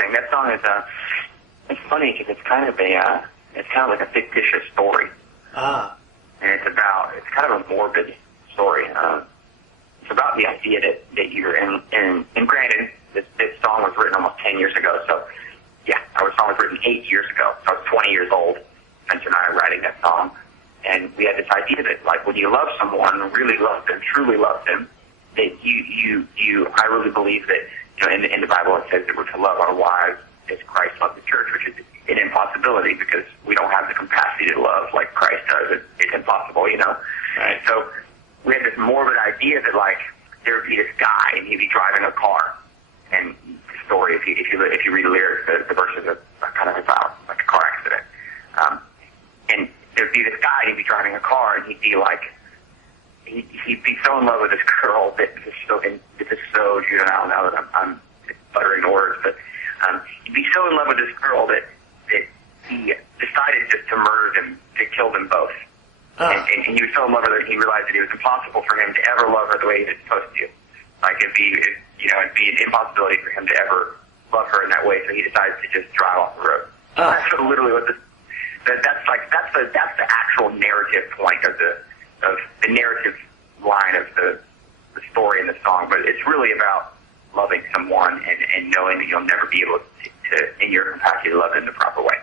And that song is it's funny because it's kind of like a fictitious story. Ah. And it's kind of a morbid story. It's about the idea that you're in, and granted, this song was written almost 10 years ago, so yeah, our song was written 8 years ago, so I was 20 years old, Spencer and I were writing that song, and we had this idea that, like, when you love someone, really love them, truly love them, that I really believe that, you know, in the Bible it says that we're to love our wives as Christ loved the church, which is an impossibility because we don't have the capacity to love like Christ does. It's impossible, you know. Right. So we had this morbid idea that, like, there would be this guy and he'd be driving a car, and the story, if you read the lyrics, the verses are kind of about like a car accident, and there'd be this guy and he'd be driving a car and he'd be like, he'd be so in love with this girl that this is so juvenile now that I'm uttering words, but he'd be so in love with this girl that he decided just to murder them, to kill them both. And he was so in love with her, he realized that it was impossible for him to ever love her the way he was supposed to. Like, it'd be an impossibility for him to ever love her in that way. So he decided to just drive off the road. That's sort of literally what that's the actual narrative point of the narrative line of the story in the song. But it's really about loving someone and knowing that you'll never be able to in your capacity to love them the proper way.